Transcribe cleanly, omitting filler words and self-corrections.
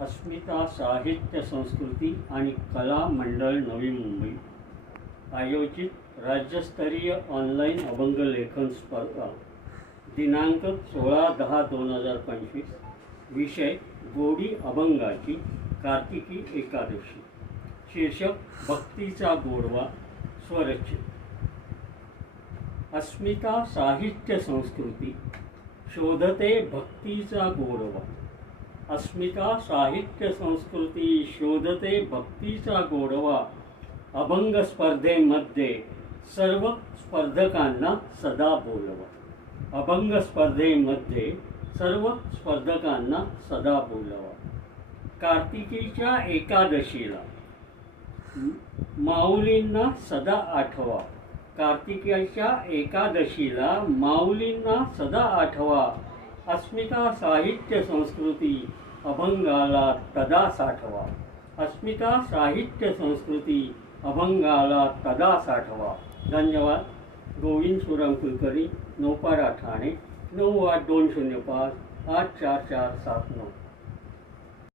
अस्मिता साहित्य संस्कृती आणि कला मंडळ नवी मुंबई आयोजित राज्यस्तरीय ऑनलाईन अभंग लेखन स्पर्धा दिनांक 16/10/2025 विषय गोडी अभंगाची कार्तिकी एकादशी। शीर्षक भक्तीचा गोडवा स्वरचित। अस्मिता साहित्य संस्कृती शोधते भक्तीचा गोडवा। अस्मिता साहित्य संस्कृती शोधते भक्तीचा गोडवा। अभंग स्पर्धेमध्ये सर्व स्पर्धकांना सदा बोलवा। अभंग स्पर्धेमध्ये सर्व स्पर्धकांना सदा बोलवा। कार्तिकीच्या एकादशीला माऊलींना सदा आठवा। कार्तिकीच्या एकादशीला माऊलींना सदा आठवा। अस्मिता साहित्य संस्कृती अभंगाला तदा साठवा। अस्मिता साहित्य संस्कृती अभंगाला तदा साठवा। धन्यवाद। गोविंद सुरम कुलकर्णी, नौपाडा ठाणे, 9820584479।